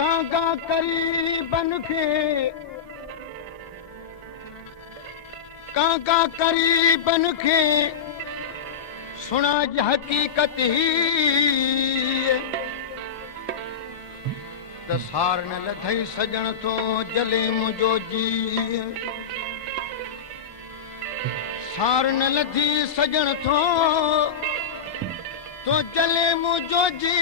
कांगा करीबन खे कांगा करीबन खे सुना जी हकीकत ही त सार न लथई सजण तो जले मुंहिंजो जी सार न लथी सजण तो जले मुंहिंजो जी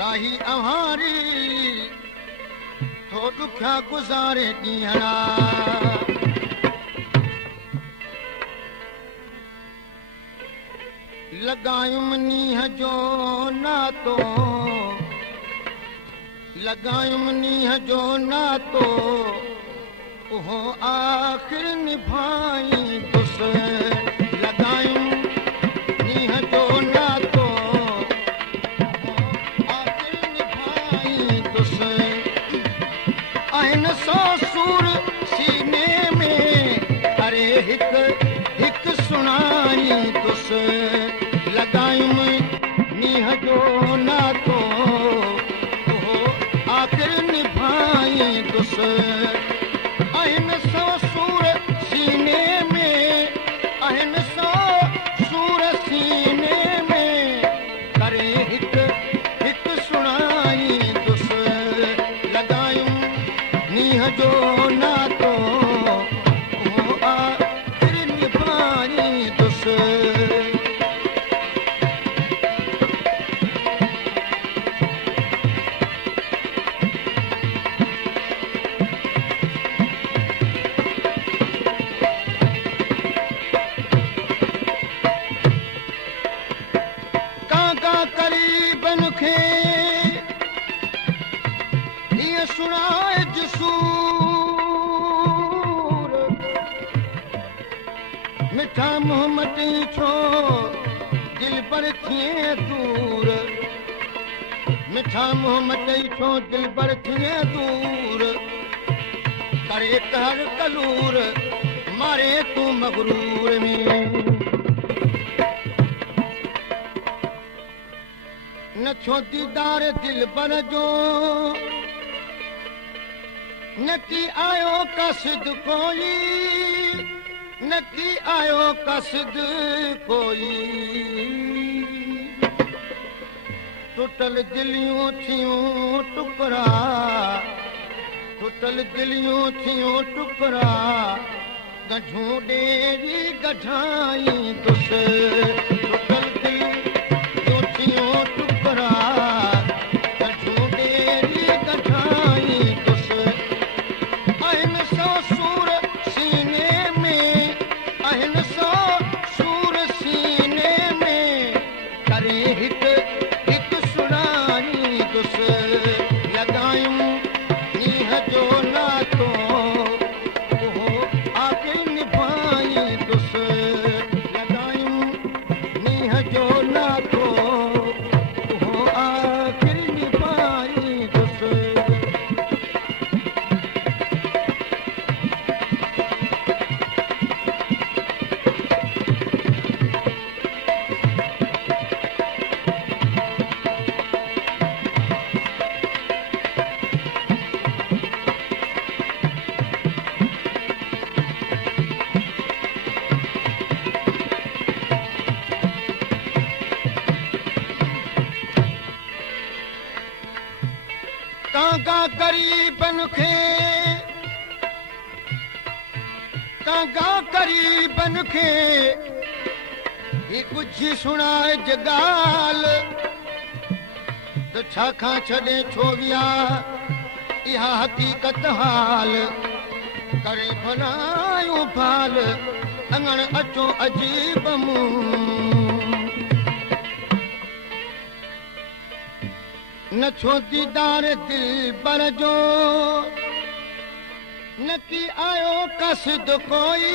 राही अहारी तो दुखिया गुज़ारे ॾींहड़ा लगायुम नीह जो नातो लगायुम नीह जो नातो उहो आख़िर निभाई दुस लगायुम नीह जो नातो आख़िर निभाई दुस आहिनि सौ सूर सीने में अरे हिक हिक सुनाई दुस लगायुम नीह जो नातो उहो आख़िर निभाई दुस आहिनि सौ सूर सीने में आहिनि सौ सूर सीने में करे हिक हिक सुनाई दुस लगायुम नीह जो नातो उहो आख़िर निभाई दुस करीबन खे हीअ सुणाए जसूर मिठा मोहम्मद छो दिल पर थिए दूर मिठा मोहम्मद छो दिल पर थिए दूर करे कर कलूर मारे तू मगरूर में न छो दीदार दिल पर जो न की आयो कसद कोई न की आयो कसद कोई टुटल दिलियूं थियूं टुकड़ा टुटल दिलियूं थियूं टुकड़ा गझूं ॾेरी गठाई दुस टुटल दिलियूं थियूं टुकड़ा गझूं ॾेरी गठाई दुस आहिनि सौ सूर सीने में आहिनि सौ सूर सीने में करे हिक हिक सुनाई दुस लगायुम नीह जो नातो उहो आख़िर निभाई दुस लगायुम नीह जो नातो उहो आख़िर निभाई दुस कांगा करीबन खे कांगा करीबन खे ही कुछ सुणाए जगाल तो छाखा छॾे छो विया इहा हकीकत हाल करे भलायूं भाल अंगण अचो अजीब मुंह न छो दीदार दिल पर जो न की आयो कसद कोई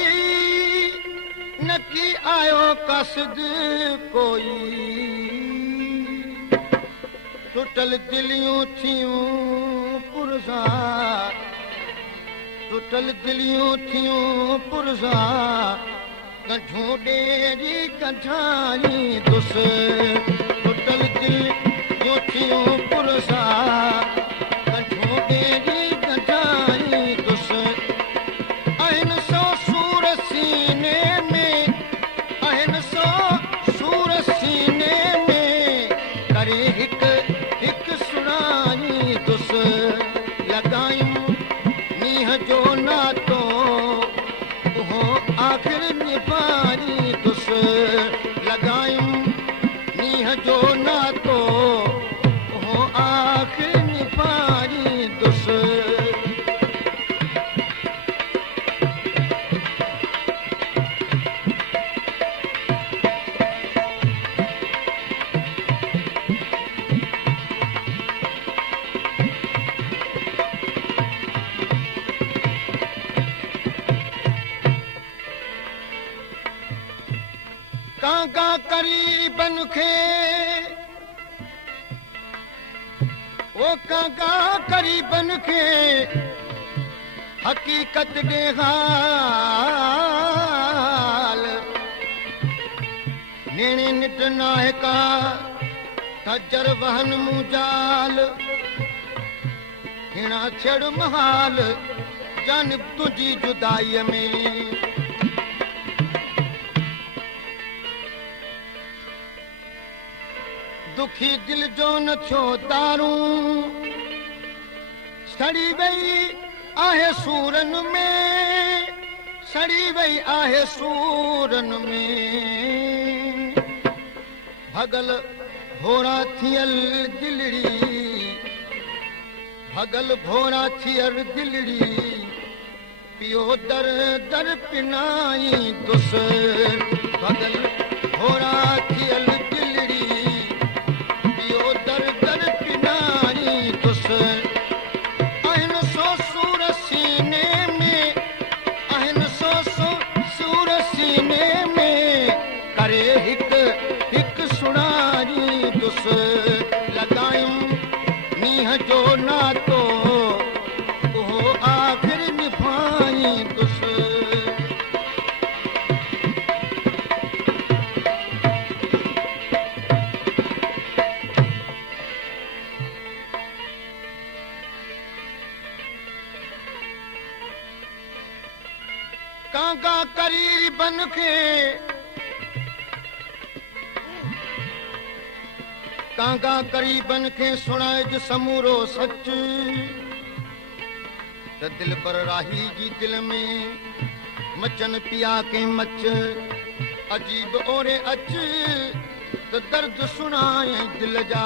न की आयो कसद कोई टुटल दिलियूं थियूं पुरज़ा टुटल दिलियूं थियूं पुरज़ा कठूं ॾेरी कठाई दुस टुटल दिलियूं थियूं पुरज़ा कठूं ॾेरी कठाई दुस आहिनि सौ सूर सीने में आहिनि सौ सूर सीने में करे हिकु हिकु सुणाई दुस लॻायूं मींहं जो नातो उहो आख़िर निभारी दुस लॻायूं मींहं जो नातो उहो आख़िर निभारी दुस कांगा करीबन खे ओ कांगा करीबन खे हकीकत ॾे हाल नेणे निट नाहे का तजर वहन मुजाल हिणा छेड़ महाल जानिब तुंहिंजी जुदाईअ में दुखी दिल जो न थियो दारूं सड़ी वई आहे सूरन में सड़ी वई आहे सूरन में भगल भोरा थियल दिलड़ी भगल भोरा थियल दिलड़ी पियो दर दर पिनाई दुस भगल भोरा थियल लॻायूं मींहं जो नातो उहो आख़िर निभाई दुस कांगा करीबन खे कांगा करीबन खे सुणाइज समूरो सच त दिल पर राही जी दिल में मचन पिया के मच अजीब ओरे अच त दर्द सुणाए दिल जा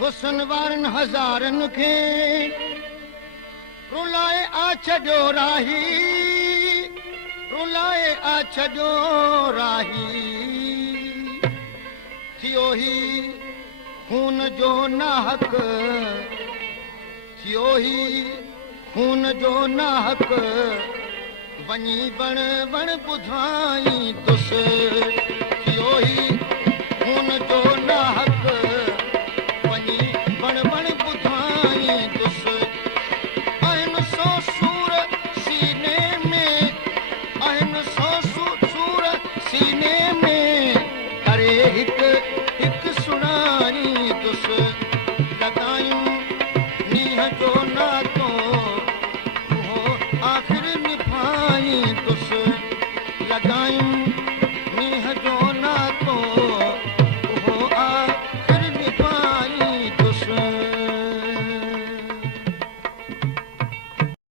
हुसन वारनि हज़ारन खे रुलाए आ छॾियो राही रुलाए आ छॾियो राही थियो ही खून जो नाहक थियो ही खून जो नाहक वञी वण वण ॿुधाई दुस थियो ही